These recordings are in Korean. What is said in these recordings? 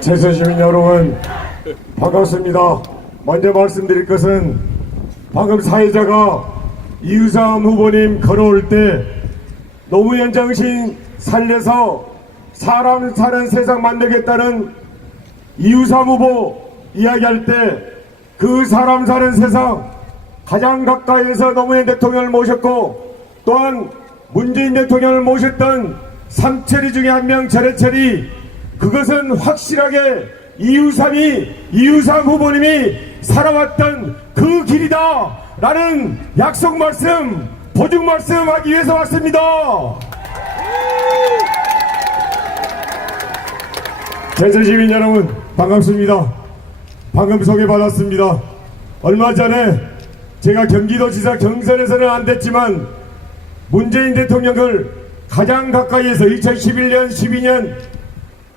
제주시민 여러분 반갑습니다. 먼저 말씀드릴 것은 방금 사회자가 이유삼 후보님 걸어올 때 노무현 정신 살려서 사람 사는 세상 만들겠다는 이유삼 후보 이야기할 때 그 사람 사는 세상 가장 가까이에서 노무현 대통령을 모셨고 또한 문재인 대통령을 모셨던 삼철이 중에 한 명 전해철이 그것은 확실하게 이유삼 후보님이 살아왔던 그 길이다 라는 약속 말씀 보증 말씀 하기 위해서 왔습니다. 제주시민 여러분 반갑습니다. 방금 소개받았습니다. 얼마 전에 제가 경기도지사 경선에서는 안 됐지만 문재인 대통령을 가장 가까이에서 2011년 12년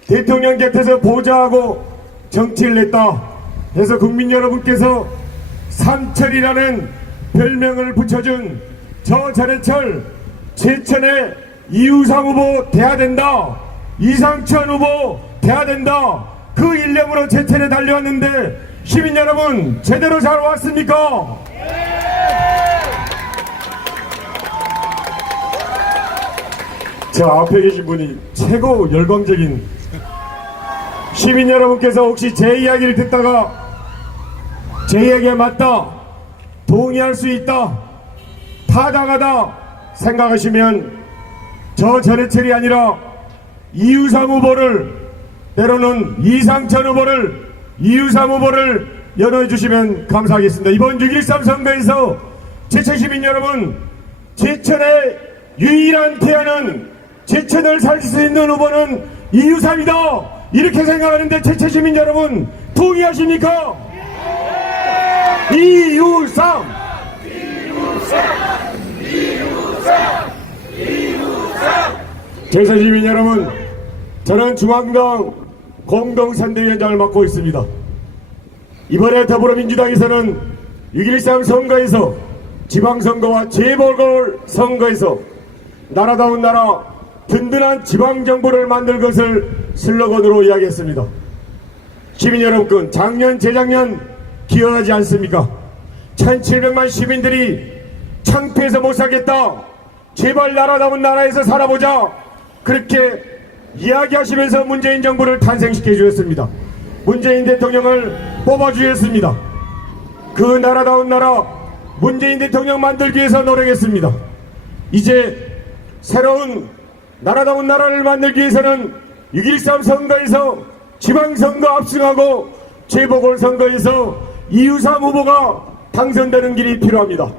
대통령 곁에서 보좌하고 정치를 했다 해서 국민 여러분께서 삼철이라는 별명을 붙여준 저 전해철 제천의 이유삼 후보 돼야 된다, 이상천 후보 돼야 된다, 그 일념으로 제천에 달려왔는데 시민 여러분 제대로 잘 왔습니까? 저 앞에 계신 분이 최고 열광적인 시민 여러분께서 혹시 제 이야기를 듣다가 제 이야기가 맞다, 동의할 수 있다, 타당하다 생각하시면 저 전해철이 아니라 이유삼 후보를, 때로는 이상천 후보를, 이유삼 후보를 연호해 주시면 감사하겠습니다. 이번 6.13 선거에서 제천 시민 여러분, 제천의 유일한 태안은 제천을 살릴 수 있는 후보는 이유삼이다 이렇게 생각하는데 제천 시민 여러분 동의하십니까? 이유삼! 제천 시민 여러분, 저는 중앙당 공동선대위원장을 맡고 있습니다. 이번에 더불어민주당에서는 6.13 선거에서 지방선거와 재보궐선거에서 나라다운 나라 든든한 지방정부를 만들 것을 슬로건으로 이야기했습니다. 시민 여러분, 작년 재작년 기억하지 않습니까? 1700만 시민들이 창피해서 못 살겠다, 제발 나라다운 나라에서 살아보자 그렇게 이야기하시면서 문재인 정부를 탄생시켜 주셨습니다. 문재인 대통령을 뽑아 주셨습니다. 그 나라다운 나라 문재인 대통령 만들기 위해서 노력했습니다. 이제 새로운 나라다운 나라를 만들기 위해서는 6.13 선거에서 지방선거 압승하고 재보궐선거에서 이유삼 후보가 당선되는 길이 필요합니다.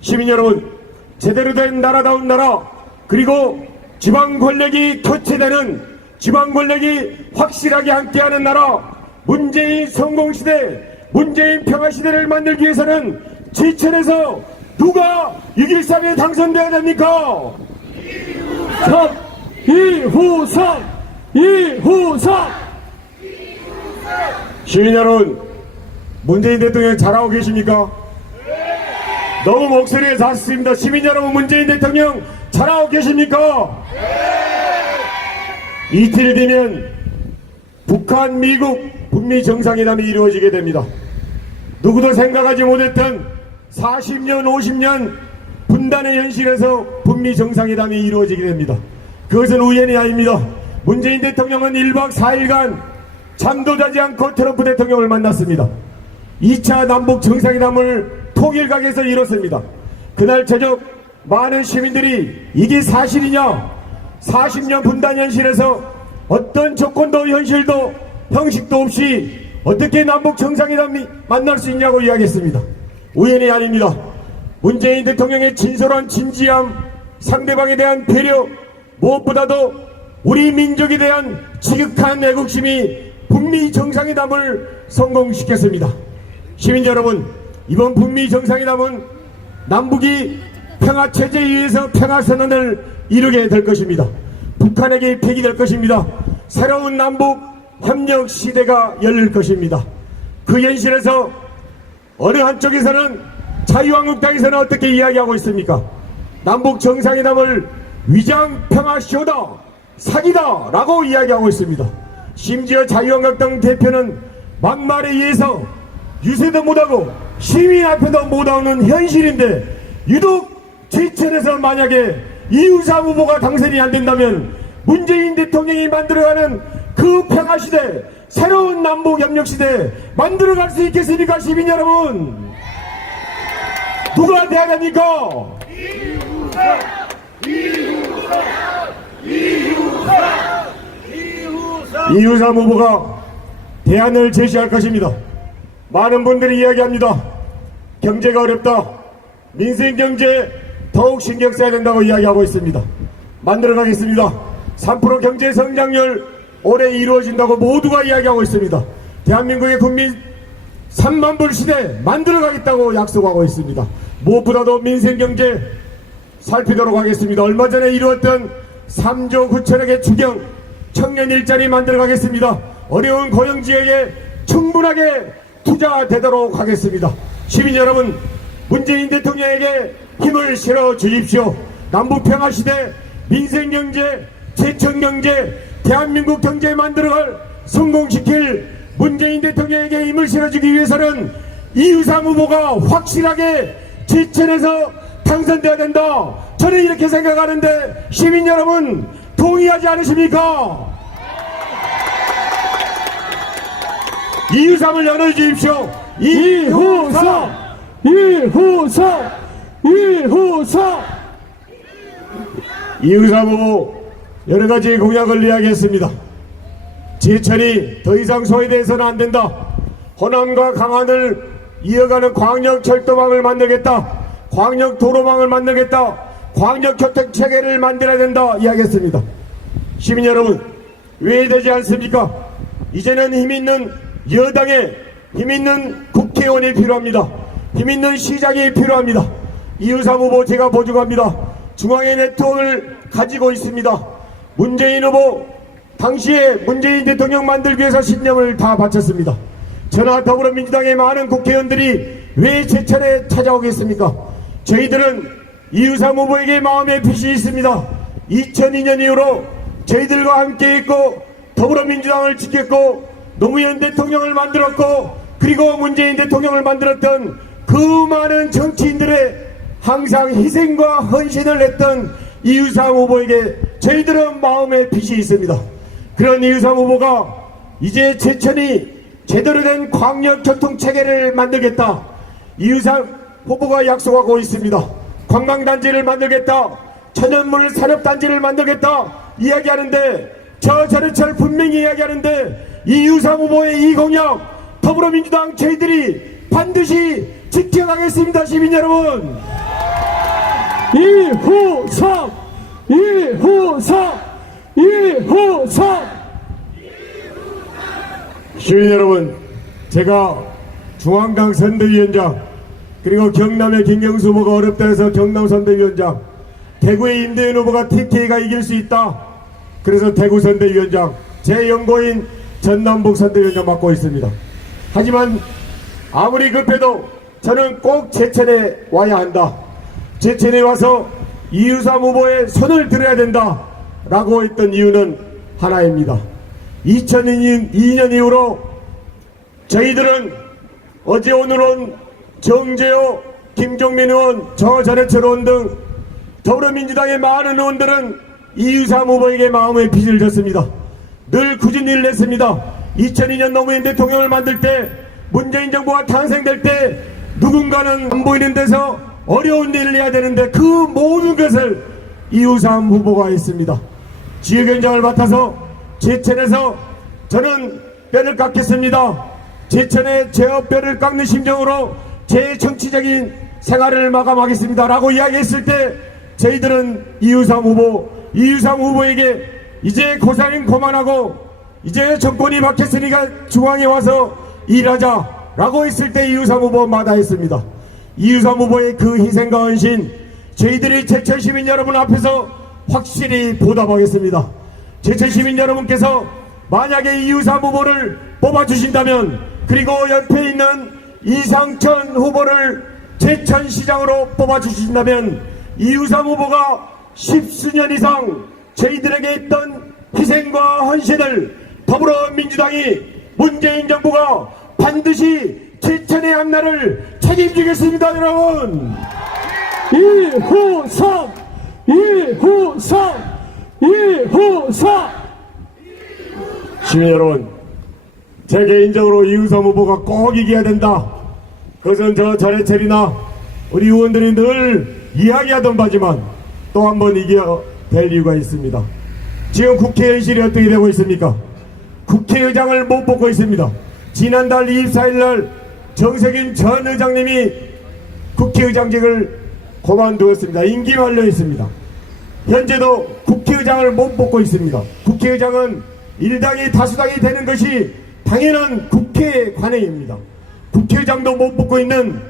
시민 여러분, 제대로 된 나라다운 나라, 그리고 지방 권력이 교체되는, 지방 권력이 확실하게 함께하는 나라, 문재인 성공시대, 문재인 평화시대를 만들기 위해서는 제천에서 누가 6.13에 당선돼야 됩니까? 이후삼! 시민 여러분, 문재인 대통령 잘하고 계십니까? 너무 목소리가 작습니다. 시민 여러분, 문재인 대통령 잘하고 계십니까? 이틀 뒤면 북한, 미국, 북미 정상회담이 이루어지게 됩니다. 누구도 생각하지 못했던 40년, 50년 분단의 현실에서 북미 정상회담이 이루어지게 됩니다. 그것은 우연이 아닙니다. 문재인 대통령은 1박 4일간 잠도 자지 않고 트럼프 대통령을 만났습니다. 2차 남북 정상회담을 통일각에서 이뤘습니다. 그날 저녁 많은 시민들이 이게 사실이냐, 40년 분단 현실에서 어떤 조건도 현실도 형식도 없이 어떻게 남북 정상회담이 만날 수 있냐고 이야기했습니다. 우연이 아닙니다. 문재인 대통령의 진솔한 진지함, 상대방에 대한 배려, 무엇보다도 우리 민족에 대한 지극한 애국심이 북미 정상회담을 성공시켰습니다. 시민 여러분, 이번 북미 정상회담은 남북이 평화체제에 의해서 평화선언을 이루게 될 것입니다. 북한에게 폐기될 것입니다. 새로운 남북 협력 시대가 열릴 것입니다. 그 현실에서 어느 한쪽에서는 자유한국당에서는 어떻게 이야기하고 있습니까? 남북 정상회담을 위장 평화쇼다, 사기다 라고 이야기하고 있습니다. 심지어 자유한국당 대표는 막말에 의해서 유세도 못하고 시민 앞에도 못 나오는 현실인데 유독 제천에서 만약에 이유상 후보가 당선이 안 된다면 문재인 대통령이 만들어가는 그 평화시대, 새로운 남북협력시대 만들어갈 수 있겠습니까? 시민 여러분, 누가 돼야 됩니까? 이유상 후보가 대안을 제시할 것입니다. 많은 분들이 이야기합니다. 경제가 어렵다, 민생경제 더욱 신경 써야 된다고 이야기하고 있습니다. 만들어가겠습니다. 3% 경제 성장률 올해 이루어진다고 모두가 이야기하고 있습니다. 대한민국의 국민 3만 불 시대 만들어가겠다고 약속하고 있습니다. 무엇보다도 민생경제 살피도록 하겠습니다. 얼마 전에 이루었던 3조 9천억의 추경 청년 일자리 만들어가겠습니다. 어려운 고용지역에 충분하게 투자되도록 하겠습니다. 시민 여러분, 문재인 대통령에게 힘을 실어 주십시오. 남북평화시대, 민생경제, 제천경제, 대한민국 경제 만들어갈 성공시킬 문재인 대통령에게 힘을 실어주기 위해서는 이유상 후보가 확실하게 제천에서 당선돼야 된다. 저는 이렇게 생각하는데 시민 여러분 동의하지 않으십니까? 이유상을 열어주십시오. 이유상! 이유상! 이유상! 이유상 후보 여러가지 공약을 이야기했습니다. 제천이 더 이상 소외돼서는 안된다. 호남과 강한을 이어가는 광역철도망을 만들겠다. 광역도로망을 만들겠다. 광역교통체계를 만들어야 된다 이야기했습니다. 시민 여러분, 왜 되지 않습니까? 이제는 힘있는 여당에 힘있는 국회의원이 필요합니다. 힘있는 시장이 필요합니다. 이유상 후보 제가 보증합니다. 중앙의 네트워크를 가지고 있습니다. 문재인 후보 당시에 문재인 대통령 만들기 위해서 신념을 다 바쳤습니다. 저나 더불어민주당의 많은 국회의원들이 왜 제천에 찾아오겠습니까? 저희들은 이유상 후보에게 마음의 빚이 있습니다. 2002년 이후로 저희들과 함께 있고 더불어민주당을 지켰고 노무현 대통령을 만들었고 그리고 문재인 대통령을 만들었던 그 많은 정치인들의 항상 희생과 헌신을 했던 이유상 후보에게 저희들은 마음의 빚이 있습니다. 그런 이유상 후보가 이제 제천이 제대로 된 광역교통체계를 만들겠다. 이유상 후보가 약속하고 있습니다. 관광단지를 만들겠다. 천연물 산업단지를 만들겠다 이야기하는데 저를 분명히 이야기하는데 이유상 후보의 이 공약 더불어민주당 저희들이 반드시 지켜가겠습니다. 시민 여러분, 이후상 이후상 이후상. 시민 여러분, 제가 중앙당 선대위원장 그리고 경남의 김경수 후보가 어렵다 해서 경남 선대위원장, 대구의 임대현 후보가 TK가 이길 수 있다 그래서 대구 선대위원장, 제 연고인 전남북 선대위원장 맡고 있습니다. 하지만 아무리 급해도 저는 꼭 제천에 와야 한다. 제천에 와서 이유상 후보의 손을 들어야 된다 라고 했던 이유는 하나입니다. 2002년 이후로 저희들은 어제 오늘 온 정재호, 김종민 의원, 저 전해철 의원 등 더불어민주당의 많은 의원들은 이유상 후보에게 마음의 빚을 졌습니다. 늘 굳은 일을 했습니다. 2002년 노무현 대통령을 만들 때, 문재인 정부가 탄생될 때 누군가는 안 보이는 데서 어려운 일을 해야 되는데 그 모든 것을 이유상 후보가 했습니다. 지역 현장을 맡아서 제천에서 저는 뼈를 깎겠습니다. 제천에 제 뼈를 깎는 심정으로 제 정치적인 생활을 마감하겠습니다 라고 이야기했을 때 저희들은 이유상 후보에게 이제 고사는 그만하고 이제 정권이 바뀌었으니까 중앙에 와서 일하자 라고 했을 때 이유상 후보 마다했습니다. 이유상 후보의 그 희생과 헌신 저희들이 제천 시민 여러분 앞에서 확실히 보답하겠습니다. 제천 시민 여러분께서 만약에 이유상 후보를 뽑아주신다면, 그리고 옆에 있는 이상천 후보를 제천시장으로 뽑아주신다면 이유상 후보가 10수년 이상 저희들에게 했던 희생과 헌신을 더불어민주당이 문재인 정부가 반드시 제천의 앞날을 책임지겠습니다. 여러분, 이후삼 시민 여러분, 제 개인적으로 이우삼 후보가 꼭 이겨야 된다, 그것은 저 전해철이나 우리 의원들이 늘 이야기하던 바지만 또 한 번 이겨야 될 이유가 있습니다. 지금 국회 현실이 어떻게 되고 있습니까? 국회의장을 못 뽑고 있습니다. 지난달 24일 날 정세균 전 의장님이 국회의장직을 그만두었습니다. 임기 만료했습니다. 현재도 국회의장을 못 뽑고 있습니다. 국회의장은 일당이 다수당이 되는 것이 당연한 국회 관행입니다. 국회의장도 못 뽑고 있는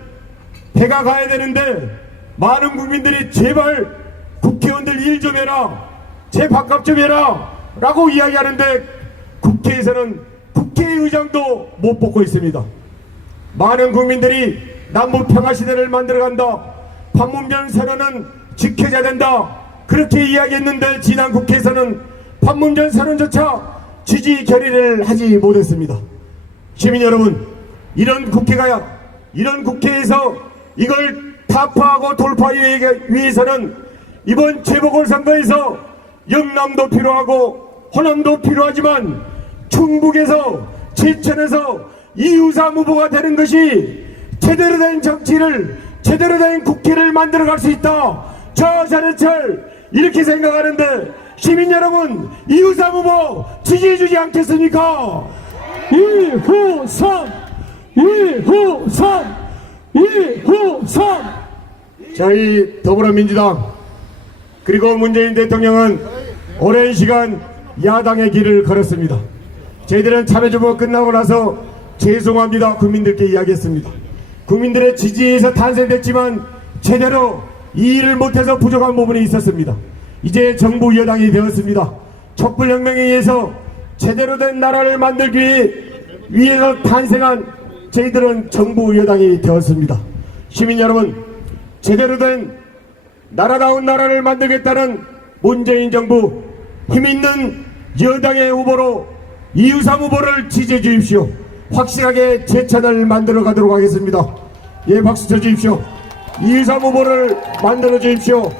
배가 가야 되는데 많은 국민들이 제발 국회의원들 일 좀 해라, 제 밥값 좀 해라 라고 이야기하는데 국회에서는 국회의장도 못 뽑고 있습니다. 많은 국민들이 남북평화시대를 만들어간다, 판문점 선언은 지켜져야 된다, 그렇게 이야기했는데 지난 국회에서는 판문점 선언조차 지지 결의를 하지 못했습니다. 시민 여러분, 이런 국회에서 이걸 타파하고 돌파하기 위해서는 이번 재보궐선거에서 영남도 필요하고 호남도 필요하지만 충북에서 제천에서 이우삼 후보가 되는 것이 제대로 된 정치를, 제대로 된 국회를 만들어갈 수 있다, 저 전해철 이렇게 생각하는데 시민 여러분, 이우삼 후보 지지해주지 않겠습니까? 이후삼 저희 더불어민주당 그리고 문재인 대통령은 오랜 시간 야당의 길을 걸었습니다. 저희들은 참여정부 끝나고 나서 죄송합니다 국민들께 이야기했습니다. 국민들의 지지에서 탄생됐지만 제대로 이 일을 못해서 부족한 부분이 있었습니다. 이제 정부 여당이 되었습니다. 촛불혁명에 의해서 제대로 된 나라를 만들기 위해서 탄생한 저희들은 정부 여당이 되었습니다. 시민 여러분, 제대로 된 나라다운 나라를 만들겠다는 문재인 정부, 힘있는 여당의 후보로 이우삼 후보를 지지해 주십시오. 확실하게 제천을 만들어 가도록 하겠습니다. 예, 박수 쳐 주십시오. 이우삼 후보를 만들어 주십시오.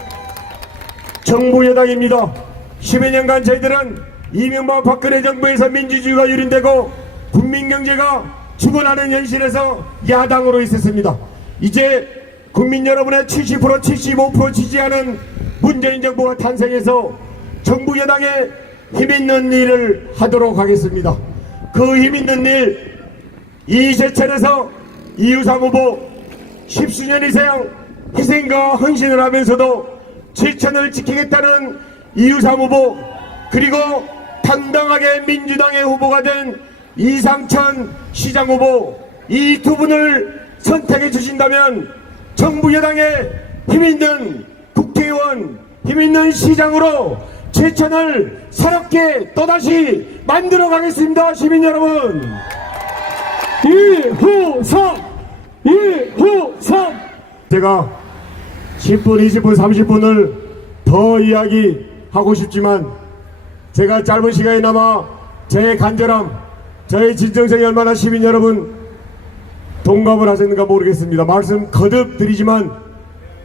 정부 여당입니다. 10여 년간 저희들은 이명박 박근혜 정부에서 민주주의가 유린되고 국민경제가 죽어나는 현실에서 야당으로 있었습니다. 이제 국민 여러분의 70% 75% 지지하는 문재인 정부가 탄생해서 정부 여당의 힘있는 일을 하도록 하겠습니다. 그 힘있는 일, 이 제천에서 이우삼 후보 10수년 이상 희생과 헌신을 하면서도 제천을 지키겠다는 이우삼 후보, 그리고 당당하게 민주당의 후보가 된 이상천 시장 후보, 이 두 분을 선택해 주신다면 정부 여당의 힘있는 국회의원, 힘있는 시장으로 제천을 새롭게 또다시 만들어 가겠습니다. 시민 여러분, 이후삼 제가 10분, 20분, 30분을 더 이야기하고 싶지만 제가 짧은 시간이나마 제 간절함, 저의 진정성이 얼마나 시민 여러분 동감을 하셨는가 모르겠습니다. 말씀 거듭 드리지만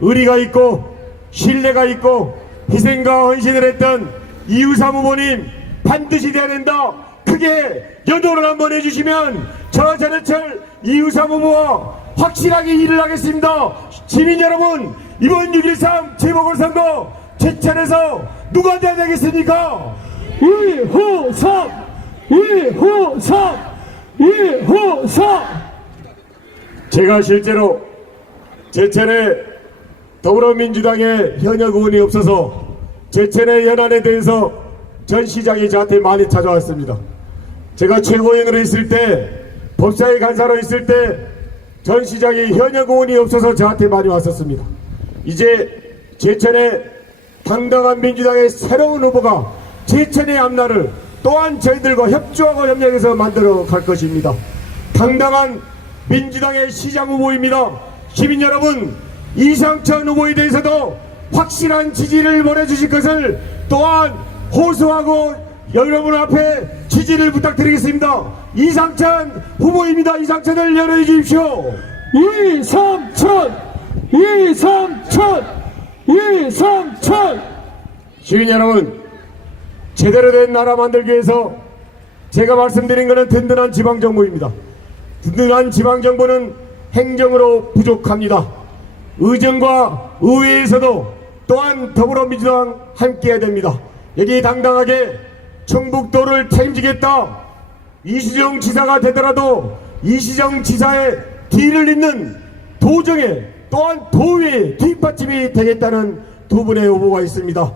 의리가 있고 신뢰가 있고 희생과 헌신을 했던 이우삼 후보님 반드시 돼야 된다. 크게 연호를 한번 해주시면 저 전해철 이우삼 후보와 확실하게 일을 하겠습니다. 시민 여러분, 이번 6.13 재보궐선거 제천에서 누가 돼야 되겠습니까? 이후삼 제가 실제로 제천에 더불어민주당의 현역 의원이 없어서 제천의 현안에 대해서 전 시장이 저한테 많이 찾아왔습니다. 제가 최고위원으로 있을 때, 법사위 간사로 있을 때 전 시장이 현역 의원이 없어서 저한테 많이 왔었습니다. 이제 제천에 당당한 민주당의 새로운 후보가 제천의 앞날을 또한 저희들과 협조하고 협력해서 만들어 갈 것입니다. 당당한 민주당의 시장 후보입니다. 시민 여러분, 이상천 후보에 대해서도 확실한 지지를 보내주실 것을 또한 호소하고 여러분 앞에 지지를 부탁드리겠습니다. 이상찬 후보입니다. 이상찬을 열어해 주십시오. 이상찬 시민 여러분, 제대로 된 나라 만들기 위해서 제가 말씀드린 것은 든든한 지방정부입니다. 든든한 지방정부는 행정으로 부족합니다. 의정과 의회에서도 또한 더불어민주당 함께해야 됩니다. 여기 당당하게 충북도를 책임지겠다. 이시정 지사가 되더라도 이시정 지사의 뒤를 잇는 도정에 또한 도의의 뒷받침이 되겠다는 두 분의 후보가 있습니다.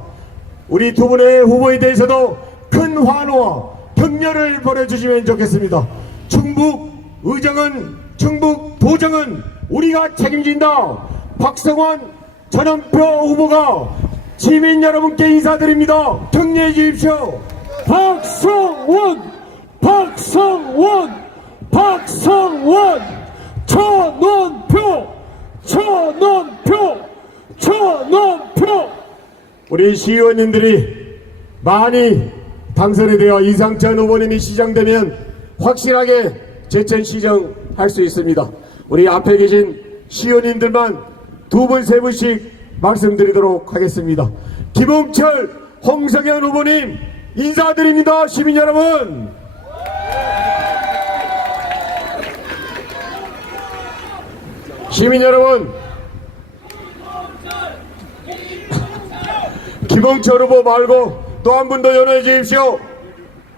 우리 두 분의 후보에 대해서도 큰 환호와 격려를 보내주시면 좋겠습니다. 충북 의정은, 충북 도정은 우리가 책임진다. 박성원, 전원표 후보가 시민 여러분께 인사드립니다. 격려해 주십시오. 박성원 전원표 우리 시의원님들이 많이 당선이 되어 이상찬 후보님이 시장되면 확실하게 제천시정 할 수 있습니다. 우리 앞에 계신 시의원님들만 두 분, 세 분씩 말씀드리도록 하겠습니다. 김홍철, 홍석현 후보님 인사드립니다. 시민 여러분. 시민 여러분, 김홍철 후보 말고 또 한 분 더 연호해 주십시오.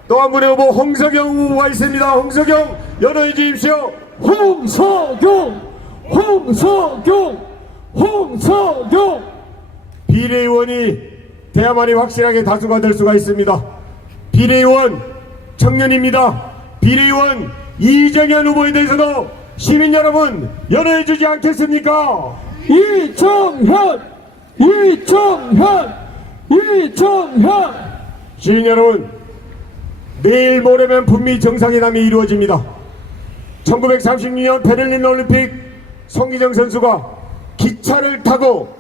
또 한 분의 후보 홍석영 후보가 있습니다. 홍석영 연호해 주십시오. 홍석영 비례의원이 돼야만이 확실하게 다수가 될 수가 있습니다. 비례의원 청년입니다. 비례의원 이정현 후보에 대해서도 시민 여러분 연호해 주지 않겠습니까? 이정현 시민 여러분, 내일 모레면 북미 정상회담이 이루어집니다. 1936년 베를린 올림픽 송기정 선수가 기차를 타고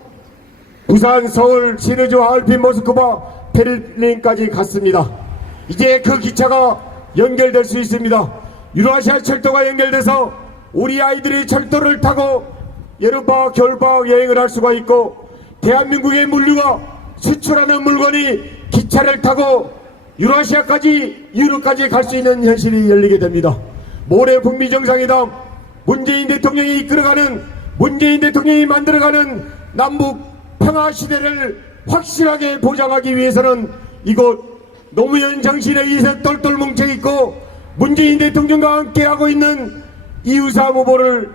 부산, 서울, 시리즈, 하얼빈, 모스크바, 베를린까지 갔습니다. 이제 그 기차가 연결될 수 있습니다. 유라시아 철도가 연결돼서 우리 아이들이 철도를 타고 여름방학, 겨울방학 여행을 할 수가 있고, 대한민국의 물류가 수출하는 물건이 기차를 타고 유라시아까지, 유럽까지 갈 수 있는 현실이 열리게 됩니다. 모레 북미 정상회담, 문재인 대통령이 이끌어가는, 문재인 대통령이 만들어가는 남북 평화 시대를 확실하게 보장하기 위해서는 이곳 노무현 정신에 의해서 똘똘 뭉쳐있고 문재인 대통령과 함께하고 있는 이우삼 후보를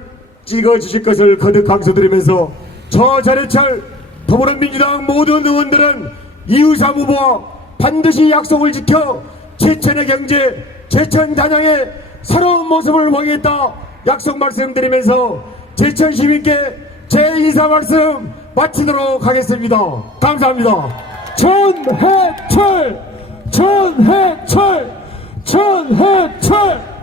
찍어주실 것을 거듭 강조드리면서 저 전해철 더불어민주당 모든 의원들은 이우삼 후보와 반드시 약속을 지켜 제천의 경제, 제천 단양의 새로운 모습을 보이겠다 약속 말씀드리면서 제천 시민께 제 인사 말씀 마치도록 하겠습니다. 감사합니다. 전해철